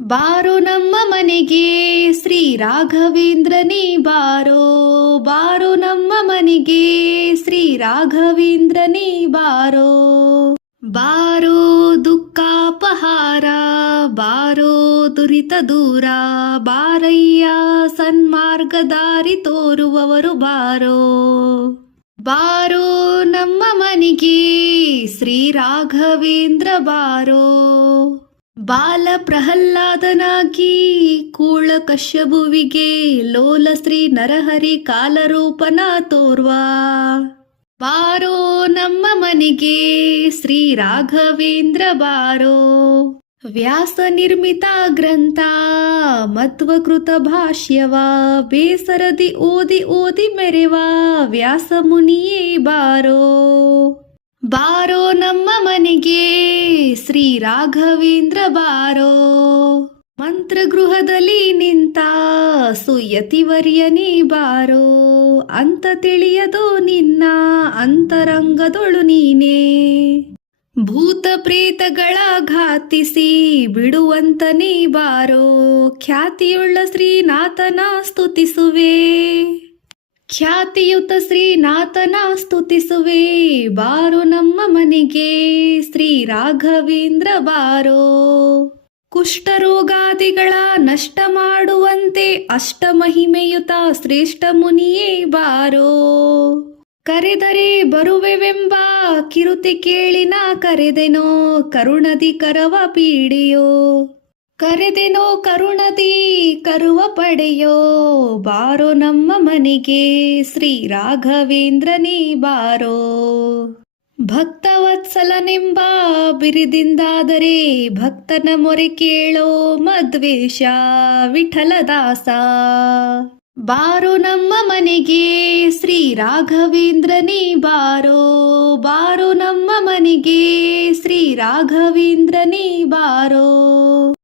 ಬಾರೋ ನಮ್ಮ ಮನೆಗೆ ಶ್ರೀ ರಾಘವೇಂದ್ರನೇ ಬಾರೋ. ಬಾರೋ ನಮ್ಮ ಮನೆಗೆ ಶ್ರೀ ರಾಘವೇಂದ್ರನೇ ಬಾರೋ. ಬಾರೋ ದುಃಖಾಪಹಾರ, ಬಾರೋ ದುರಿತ ದೂರ, ಬಾರಯ್ಯ ಸನ್ಮಾರ್ಗ ದಾರಿ ತೋರುವವರು ಬಾರೋ. ಬಾರೋ ನಮ್ಮ ಮನೆಗೆ ಶ್ರೀ ರಾಘವೇಂದ್ರ ಬಾರೋ. ಬಾಲ ಪ್ರಹ್ಲಾದನಾಗಿ ಕೂಳ ಕಶ್ಯಪುವಿಗೆ ಲೋಲ ಶ್ರೀ ನರಹರಿ ಕಾಲರೂಪನ ತೋರ್ವ. ಬಾರೋ ನಮ್ಮ ಮನೆಗೆ ಶ್ರೀ ರಾಘವೇಂದ್ರ ಬಾರೋ. ವ್ಯಾಸ ನಿರ್ಮಿತ ಗ್ರಂಥ ಮಧ್ವಕೃತ ಭಾಷ್ಯವ ಬೇಸರದಿ ಓದಿ ಓದಿ ಮೆರೆವ ವ್ಯಾಸ ಮುನಿಯೇ ಬಾರೋ. ಬಾರೋ ನಮ್ಮ ಮನೆಗೆ ಶ್ರೀ ರಾಘವೇಂದ್ರ ಬಾರೋ. ಮಂತ್ರಗೃಹದಲ್ಲಿ ನಿಂತ ಸುಯತಿವರ್ಯನೇ ಬಾರೋ. ಅಂತ ತಿಳಿಯದೋ ನಿನ್ನ ಅಂತರಂಗದೊಳು ನೀನೇ. ಭೂತ ಪ್ರೇತಗಳ ಘಾತಿಸಿ ಬಿಡುವಂತನೇ ಬಾರೋ. ಖ್ಯಾತಿಯುಳ್ಳ ಶ್ರೀನಾಥನ ಸ್ತುತಿಸುವೆ, ಖ್ಯಾತಿಯುತ ಶ್ರೀನಾಥನ ಸ್ತುತಿಸುವೆ. ಬಾರೋ ನಮ್ಮ ಮನೆಗೆ ಶ್ರೀ ರಾಘವೇಂದ್ರ ಬಾರೋ. ಕುಷ್ಠರೋಗಾದಿಗಳ ನಷ್ಟ ಮಾಡುವಂತೆ ಅಷ್ಟಮಹಿಮೆಯುತ ಶ್ರೇಷ್ಠ ಮುನಿಯೇ ಬಾರೋ. ಕರೆದರೆ ಬರುವೆವೆಂಬ ಕಿರುತಿ ಕೇಳಿನ ಕರೆದೆನೋ ಕರುಣದಿ ಕರವ ಪೀಡಿಯೋ. ಕರೆದೆನೋ ಕರುಣದಿ ಕರುವ ಪಡೆಯೋ. ಬಾರೋ ನಮ್ಮ ಮನೆಗೆ ಶ್ರೀ ರಾಘವೇಂದ್ರನೇ ಬಾರೋ. ಭಕ್ತವತ್ಸಲನೆಂಬ ಬಿರಿದಿಂದಾದರೆ ಭಕ್ತನ ಮೊರೆ ಕೇಳೋ ಮಧ್ವೇಶ ವಿಠಲದಾಸ. ಬಾರೋ ನಮ್ಮ ಮನೆಗೆ ಶ್ರೀ ರಾಘವೇಂದ್ರನೇ ಬಾರೋ. ಬಾರೋ ನಮ್ಮ ಮನೆಗೆ ಶ್ರೀ ರಾಘವೇಂದ್ರನೇ ಬಾರೋ.